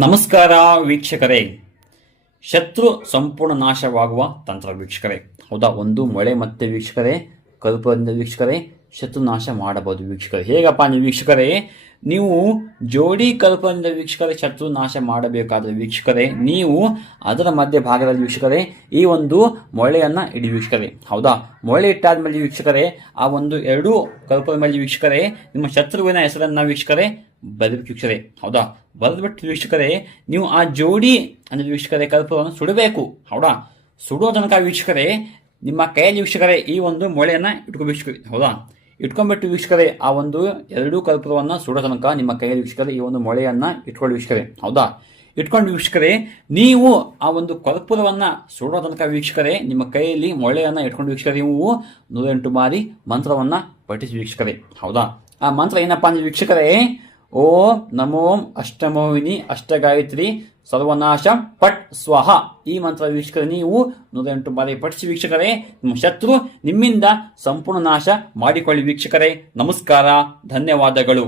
ನಮಸ್ಕಾರ ವೀಕ್ಷಕರೇ. ಶತ್ರು ಸಂಪೂರ್ಣ ನಾಶವಾಗುವ ತಂತ್ರ ವೀಕ್ಷಕರೇ. ಹೌದಾ, ಒಂದು ಮಳೆ ಮತ್ತೆ ವೀಕ್ಷಕರೇ ಕಲ್ಪದಿಂದ ವೀಕ್ಷಕರೇ ಶತ್ರು ನಾಶ ಮಾಡಬಹುದು ವೀಕ್ಷಕರೇ. ಹೇಗಪ್ಪ ನೀವು ವೀಕ್ಷಕರೇ, ನೀವು ಜೋಡಿ ಕಲ್ಪದಿಂದ ವೀಕ್ಷಕರೇ ಶತ್ರು ನಾಶ ಮಾಡಬೇಕಾದ್ರೆ ವೀಕ್ಷಕರೇ ನೀವು ಅದರ ಮಧ್ಯ ಭಾಗದಲ್ಲಿ ವೀಕ್ಷಕರೇ ಈ ಒಂದು ಮೊಳೆಯನ್ನ ಇಡಿ ವೀಕ್ಷಕರೇ. ಹೌದಾ, ಮೊಳೆ ಇಟ್ಟಾದ್ಮೇಲೆ ವೀಕ್ಷಕರೇ ಆ ಒಂದು ಎರಡೂ ಕಲ್ಪದ ಮೇಲೆ ವೀಕ್ಷಕರೇ ನಿಮ್ಮ ಶತ್ರುವಿನ ಹೆಸರನ್ನ ವೀಕ್ಷಕರೇ ಬರೆದ್ಬಿಟ್ಟು ವೀಕ್ಷಕರೇ. ಹೌದಾ, ಬರೆದ್ಬಿಟ್ಟು ವೀಕ್ಷಕರೇ ನೀವು ಆ ಜೋಡಿ ಅಂದ್ರೆ ವೀಕ್ಷಕರೇ ಕಲ್ಪವನ್ನು ಸುಡಬೇಕು. ಹೌದಾ, ಸುಡೋ ತನಕ ವೀಕ್ಷಕರೇ ನಿಮ್ಮ ಕೈಯಲ್ಲಿ ವೀಕ್ಷಕರೇ ಈ ಒಂದು ಮೊಳೆಯನ್ನ ಇಟ್ಕೋ ವೀಕ್ಷಕರೇ. ಹೌದಾ, ಇಟ್ಕೊಂಡ್ಬಿಟ್ಟು ವೀಕ್ಷಕರೇ ಆ ಒಂದು ಎರಡೂ ಕಲ್ಪವನ್ನು ಸುಡೋ ತನಕ ನಿಮ್ಮ ಕೈಯಲ್ಲಿ ವೀಕ್ಷಕರೇ ಈ ಒಂದು ಮೊಳೆಯನ್ನ ಇಟ್ಕೊಳ್ಳಿ ವೀಕ್ಷಕರೇ. ಹೌದಾ, ಇಟ್ಕೊಂಡು ವೀಕ್ಷಕರೇ ನೀವು ಆ ಒಂದು ಕರ್ಪೂರವನ್ನ ಸುಡೋ ತನಕ ವೀಕ್ಷಕರೇ ನಿಮ್ಮ ಕೈಯಲ್ಲಿ ಮೊಳೆಯನ್ನ ಇಟ್ಕೊಂಡು ವೀಕ್ಷಕರೇ ನೀವು 108 ಬಾರಿ ಮಂತ್ರವನ್ನ ಪಠಿಸಿ ವೀಕ್ಷಕರೇ. ಹೌದಾ, ಆ ಮಂತ್ರ ಏನಪ್ಪಾ ಅಂದ್ರೆ ವೀಕ್ಷಕರೇ ಓಂ ನಮೋ ಅಷ್ಟಮೋಹಿನಿ ಅಷ್ಟಗಾಯತ್ರಿ ಸರ್ವನಾಶ ಪಟ್ ಸ್ವಹ. ಈ ಮಂತ್ರ ವೀಕ್ಷಕರೇ ನೀವು 108 ಬಾರಿ ಪಠಿಸಿ ವೀಕ್ಷಕರೇ ನಿಮ್ಮ ಶತ್ರು ನಿಮ್ಮಿಂದ ಸಂಪೂರ್ಣ ನಾಶ ಮಾಡಿಕೊಳ್ಳಿ ವೀಕ್ಷಕರೇ. ನಮಸ್ಕಾರ, ಧನ್ಯವಾದಗಳು.